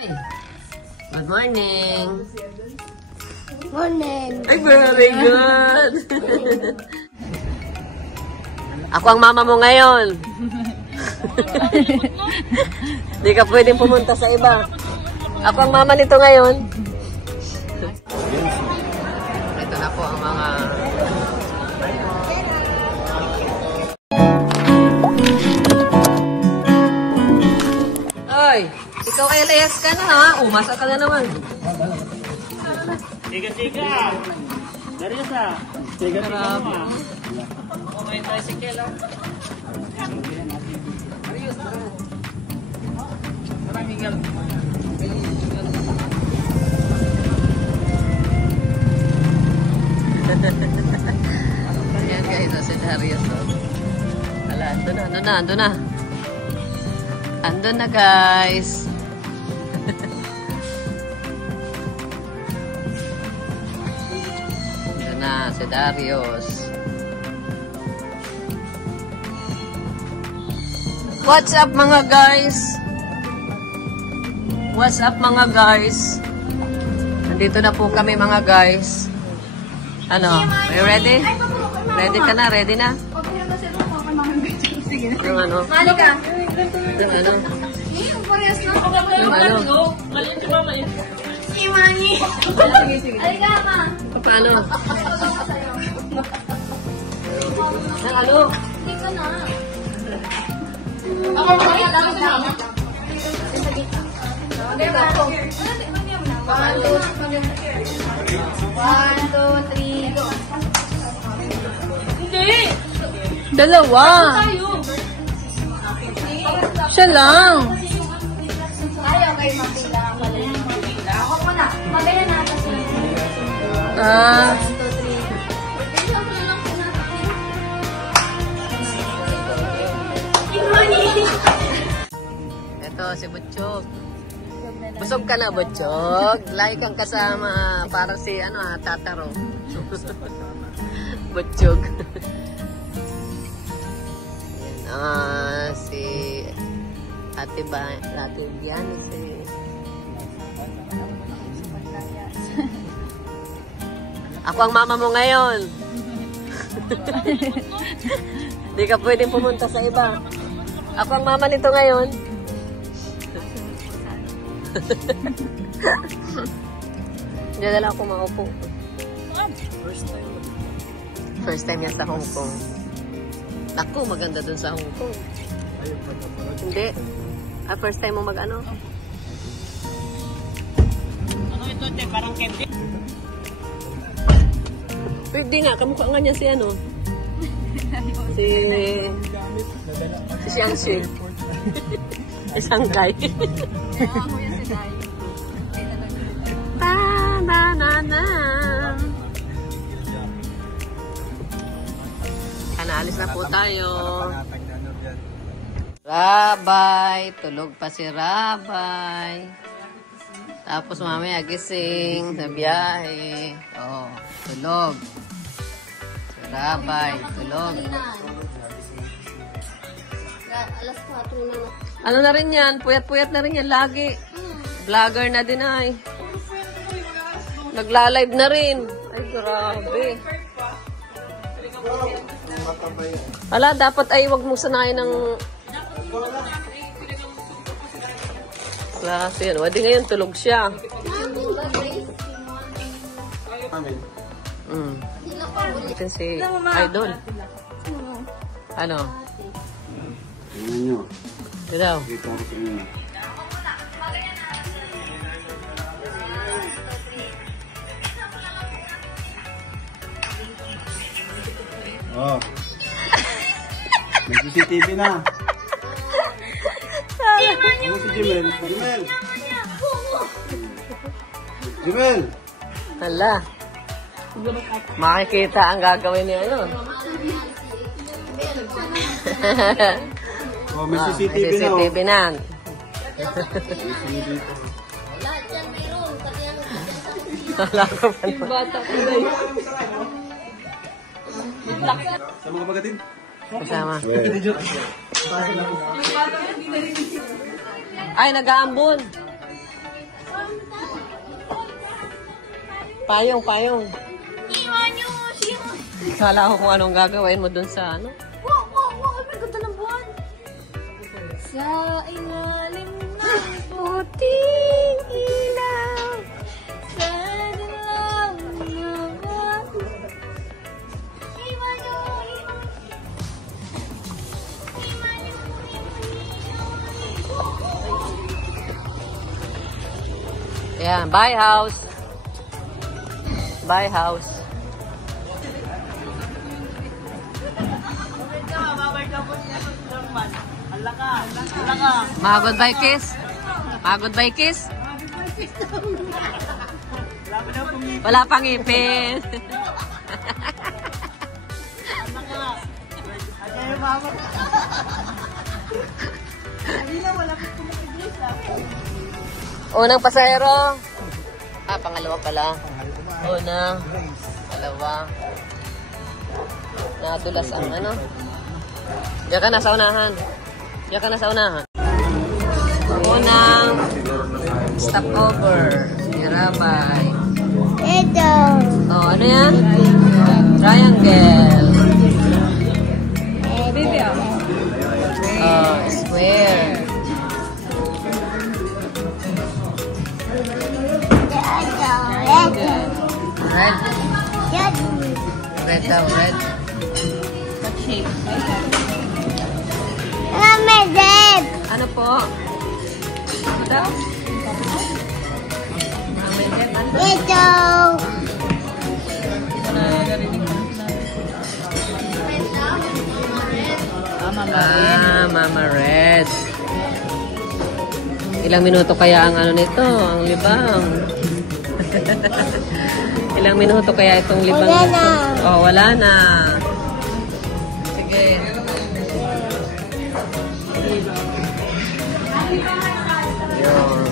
Good morning. Morning. Ay, very good. Ako ang mama mo ngayon. Hindi ka pwedeng pumunta sa iba. Ako ang mama nito ngayon. Ito na po ang mga... Oy, ikaw ay layas ka na ha? Umasa ka na naman. Tiga-tiga! Darius ah! Tiga-tiga mo ah! Oh, may tricycle ah. Darius, maraming gal. Ayan guys, si Darius. Wala, andun na. Andun na guys. Andun na si Darius. What's up mga guys? What's up mga guys? Nandito na po kami mga guys. Ano? Are you ready? Ready ka na? Ready na? Yung ano? Mali ka. Yung ano? Yung parehas na. Yung ano? Si Mami. Sige. Aliga, ma. Paano? Yung ano? Hindi ko na. Ako makakita lang sa mama. Okay, ba? 1, 2, 3, go. Hindi! Dalawa! Siya lang! Ayaw kayo mapila. Ako muna. Magaya natin. 1, 2, 3. Ito si Butchog. Busog ka na, Butchog. Lagi kang kasama. Para si, Tataro. Butchog. Yan, si Ate Bian, si... Ako ang mama mo ngayon. Hindi ka pwedeng pumunta sa iba. Ako ang mama nito ngayon. Hindi na lang ako maupo. First time yan sa Hong Kong. Naku, maganda dun sa Hong Kong. Hindi. First time mo mag-ano? Ano ito, te? Parang candy? Pwede nga, kamukha nga niya si ano? Si Xiangxi. Si Shanghai. Ako yan si Dai. Ta-na-na-na. Naalis na po tayo. Rabay. Tulog pa si Rabay. Tapos mamaya gising sa biyahe. Oh, tulog. Si Rabay. Tulog. Alas 4 na. Ano na rin yan? Puyat-puyat na rin yan lagi. Vlogger na din ay. Nagla-live na rin. Ay, grabe. Wala, dapat ay wag mong sanayin ng klase yan. Wadi ngayon, tulog siya. Ito si Idol. Ano? Tingnan nyo. Ito daw. Dito ako sa inyo. Oh. May CCTV na. Ano si Jimel? Jimel! Hala. Makikita ang gagawin niya yun. Oh, may CCTV May na. CCTV na. Lahat yan mayroon. Pati ano. Wala ko pa naman. Bata ko ba? Sa mga bagatid? Kasama. Ay, nag-aambon. Payong, payong. Iwan niyo siya. Kala ko kung anong gagawin mo dun sa ano. Wow, wow, wow. Ay, may ganda ng buwan. Sa ilalim ng puting ilaw. Sa dilaw na buwan. Iwan niyo, iwan. Iwan niyo, iwan. Ayan, bye house. Bye house. Mga goodbye kiss. Mga goodbye kiss. Wala pang ngipin. Unang pasahero. Ah, pangalawa pala. Una. Dalawa. Nadulas ang ano. Diyan ka na sa unahan. Diyan ka na sa unahan. Unang stopover. Mirabay. Ito. Oh, ano yan? Triangle. Oh, square. Red. Red daw, red. What shape? Ano po? Ito? Ito. Ah, Mama Red. Ilang minuto kaya ang ano nito? Ang libang. Ilang minuto kaya itong libang Wala nito? na. Oh, wala na. Sige. Yun.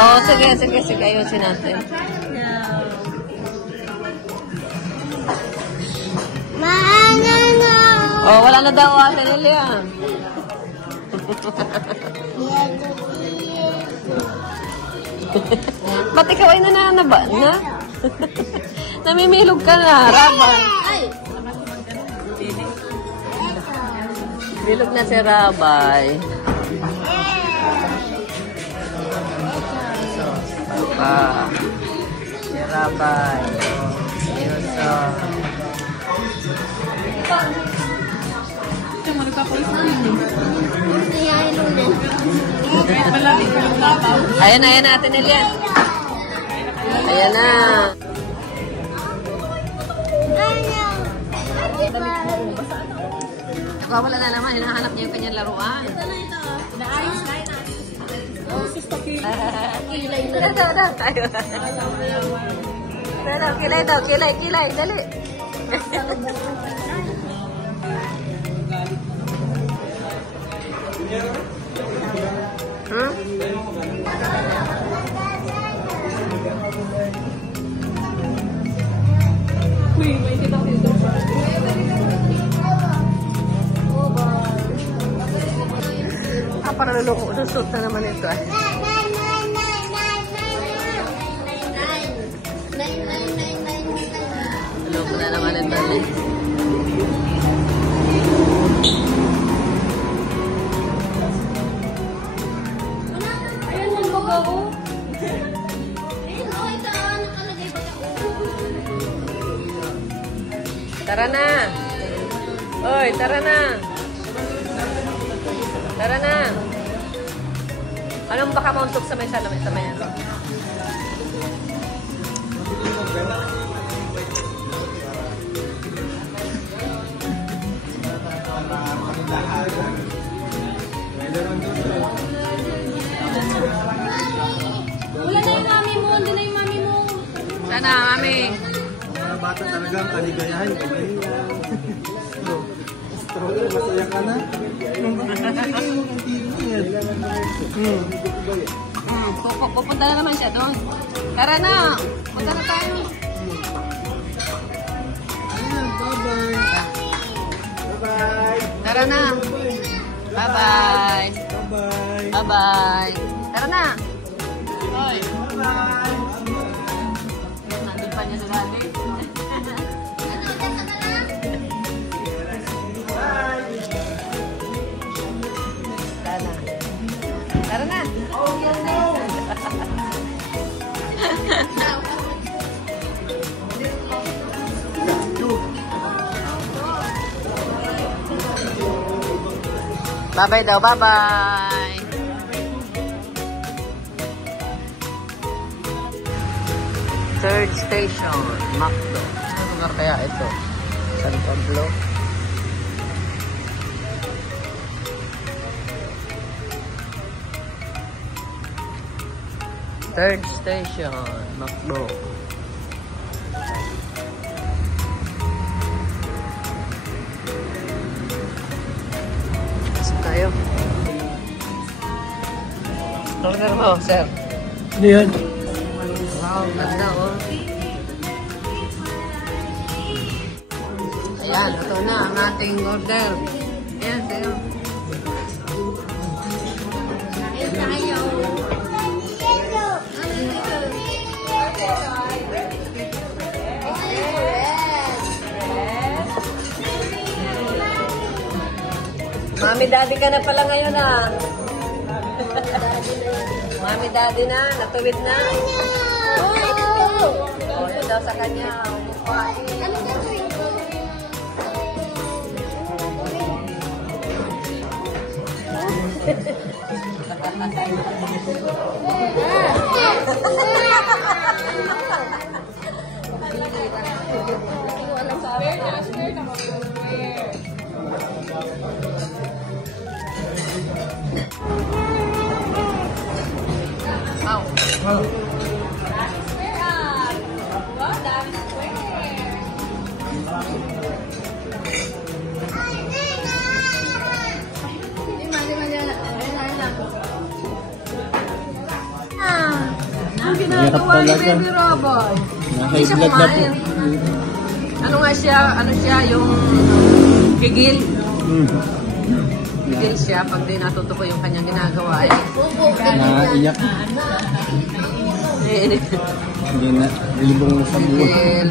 Oh, sige, sige, sige. Ayusin natin. Oh, wala na daw ate Lilian. Ba't ikaw ay nananaba na? Namimilog ka na, Rabay. Bilog na si Rabay. Si Rabay. Ayun so. Ayan na, ayan na, Ate Nelian. Ayan na. Wala na naman, hinahanap niya yung kanyang laruan. Naayos na yun. Tayo. Kilay daw, kilay, kilay, dali. Hmm? Ah, para luloko. Susot na naman ito. Luloko na naman ito. Tara na. Oy, tara na. Tara na. Anong baka mauntok sa may salamin sa may ano? Wala na yung mami mo, hindi na yung mami mo. Sana, mami. Mga bata talagang kaligayahan. Masaya ka na? Pupunta na naman siya doon. Tara na. Punta na tayo. Bye-bye. Bye-bye. Tara na. Bye-bye. Bye-bye. Bye-bye. Tara na. Nandun pa niya sa dati. Tara na. Bye-bye daw, bye-bye. Third station, Macdo. Ano lugar kaya ito? San Pablo? Third station, Macdo. Pasok tayo. Order mo, sir. Ano yan? Wow, ganda oh. Ayan, ito na ang ating order. Ayan, sa'yo. Mami, daddy ka na pala ngayon ah. Mami, daddy na, natuwid na. Oh, yan daw sa kanya. Ginagawa ni Baby Robot. Hindi siya blood na po. kumain. Ano nga siya, yung gigil. Gigil siya pag di natutuko yung kanyang ginagawa. Naiyak. Hindi na, libong sa buwan. Gigil.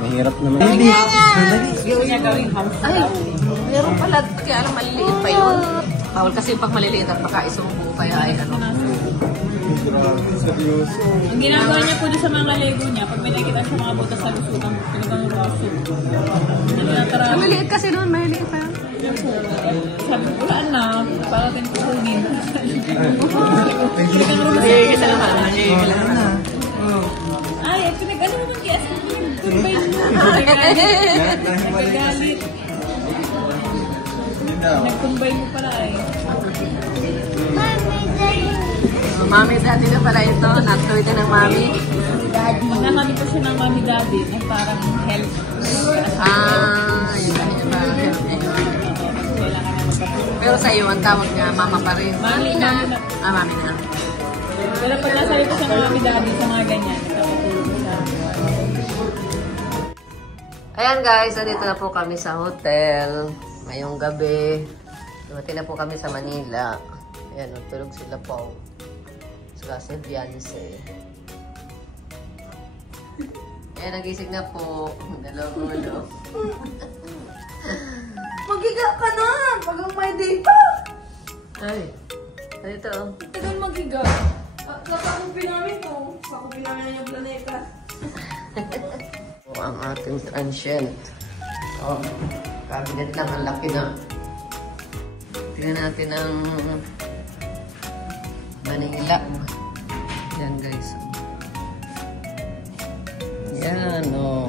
Mahirap naman. Ay, meron pala. Kaya alam, maliliit pa yun. Bawal kasi pag maliliit at baka isumbo kaya ay ano. Seryoso. Ang ginagawa niya po doon sa mga Lego niya, pag may nakikita siya mga butas sa lusutan, pinagano raso. Tinatara. Maliliit kasi noon, maliliit pa yun. Sabi ko, wala na, para din kukunin. Nagigisa naman, nagigisa naman. Ay, pinag-ano naman kaya sa pinag-combine mo. Nagagalit. Nag-combine mo pala eh. Mami, daddy na pala ito. Natuloy ka ng mami. Pag nahanap ko siya ng mami daddy, na parang health. Yun na yun ba? Pero sa iyo, ang tawag niya, mama pa rin. Mami na. Mami na. Pero pag nasabi ko siya ng mami daddy sa mga ganyan, nakatulog siya. Ayan guys, nandito na po kami sa hotel. Ngayong gabi. Dumating na po kami sa Manila. Ayan, tulog sila po. Saka si Beyonce. Ayan, nagising na po. Dalawang ulo. Magiga ka na! Pag may day pa! Ay, dito. Tagal magiga. Kakakupin namin to. Kakupin namin yung planeta. Ang ating transient. Oh, cabinet lang. Ang laki na. Tingnan natin ang Manila. Yan guys. Yan o.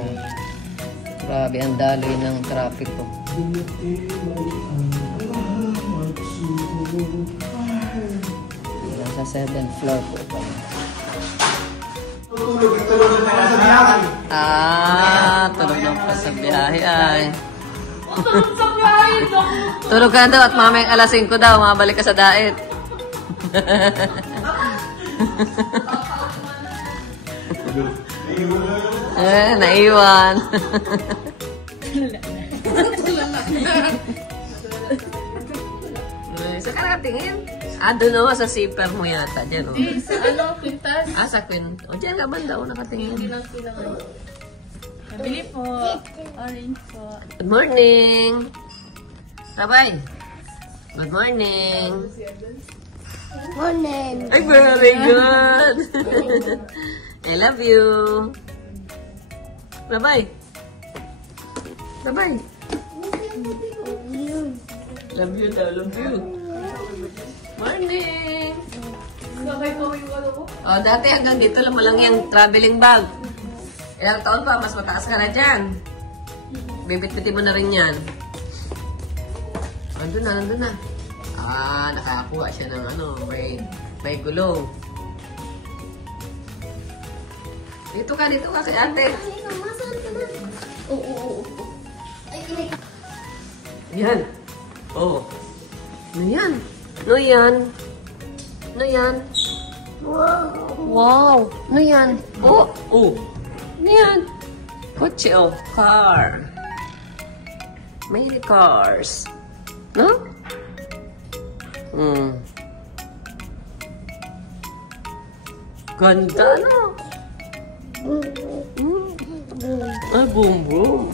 Grabe ang daloy ng traffic ko. Nasa 7th floor po pa. Tulog lang pa sa biyahe ay. Tulog ka daw at mamayang alas 5 daw, mabalik ka sa daet. Naiwan. Saan ka nakatingin? Doon o, sa zipper mo yata. Diyan o. Sa ano, quintas? Sa queen. O, diyan ka banda o nakatingin. Hindi lang kailangan. Bili po. Orange po. Good morning! Rabay! Good morning! Morning. Ay, very good! I love you! Rabay! Rabay! Love you daw, love you! Morning! Sabay po yung ano ko? Dati hanggang dito lang mo lang yung traveling bag. Ilang taon pa, mas mataas ka na dyan. Bibit-bitin mo na rin yan. Nandun na, nandun na. Nakakuha siya ng ano, may gulong. Dito ka kay ate. Oo. Yan. Oh. Ano yan? Ano yan? Ano yan? Wow. Ano yan? Oh. Ano yan? Kotse o. Car. Many cars. No? Ganda, no? Boom, boom.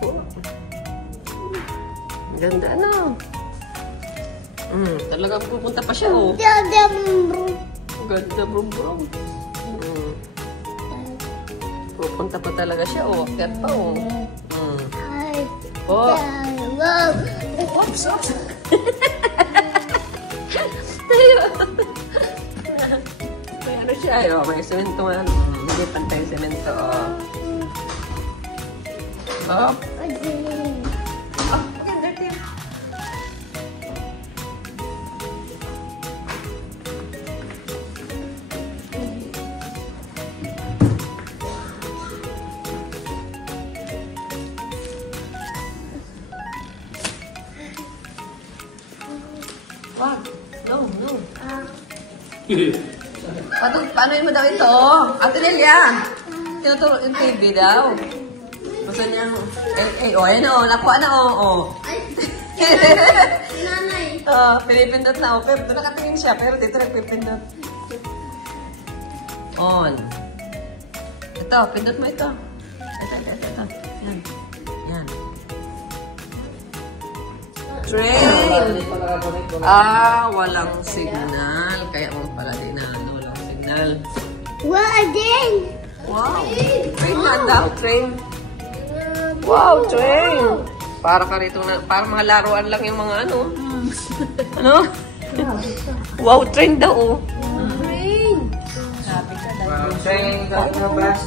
Po. Ganda, no? Talagang pupunta pa siya, oh. Ganda, boom, boom. Pupunta pa talaga siya, oh. Kaya pa, oh. Oh. Oops, oops. Tayo. May ano siya, oh. May semento nga. Hindi pantay semento, oh. Oh. Wag. No. Paano mo daw ito? Ate Nelia. Tinuturo yung TV daw. Gusto niyang... ayan o. Nakuha na o. Nanay. Pinipindot na o. Pero nakatingin siya. Pero dito nagpipindot. On. Ito. Pindot mo ito. Ito. Yan. Train! Walang signal. Kaya mo pala din na walang signal. Wow! Train na daw, train. Wow, train! Para ka rito na, para mga laruan lang yung mga ano. Ano? Wow, train daw, oh. Rain. Train daw na bus,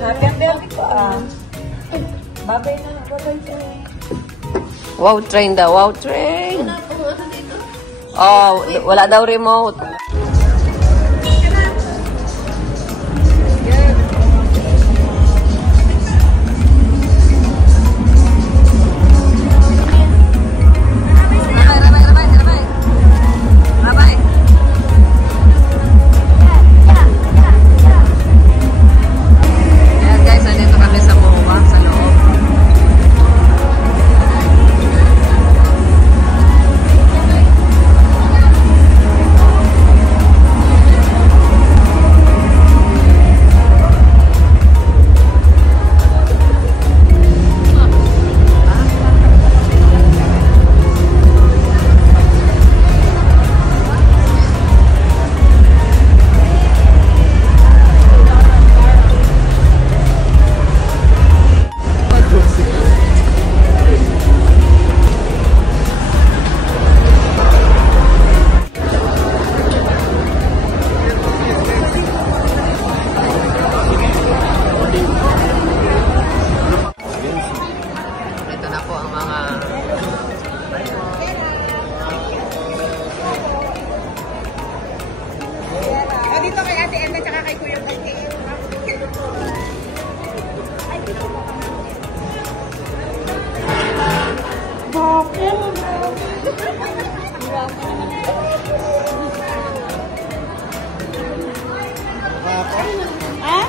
Happy ko, Babay train. Wow, train daw. Wow, train. Oh, wala daw remote.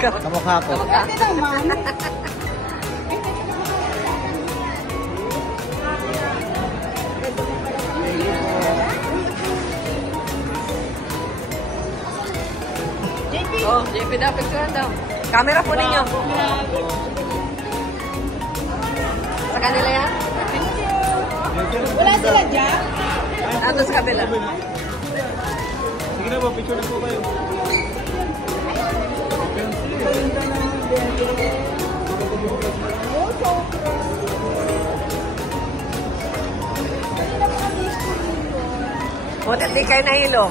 Kamukha ko. Sige daw, picture daw. Camera po ninyo. Sa kanila yan? Wala sila dyan? Ando sa kabila. Sige na po, picture na po kayo. Buti di kayo nahilo.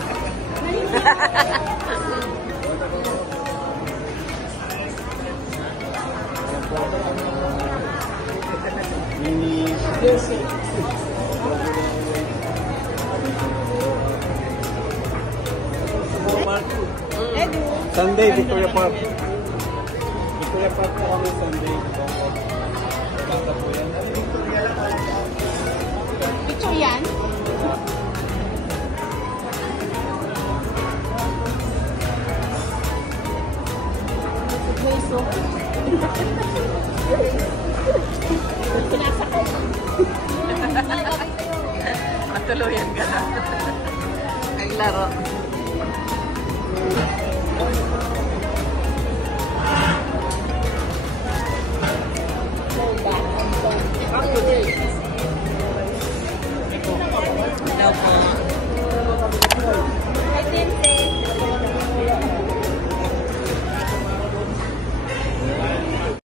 Sunday, Victoria Park. Victoria Park po kami Sunday. Picture yan? Matuluyan ka na. Ang laro.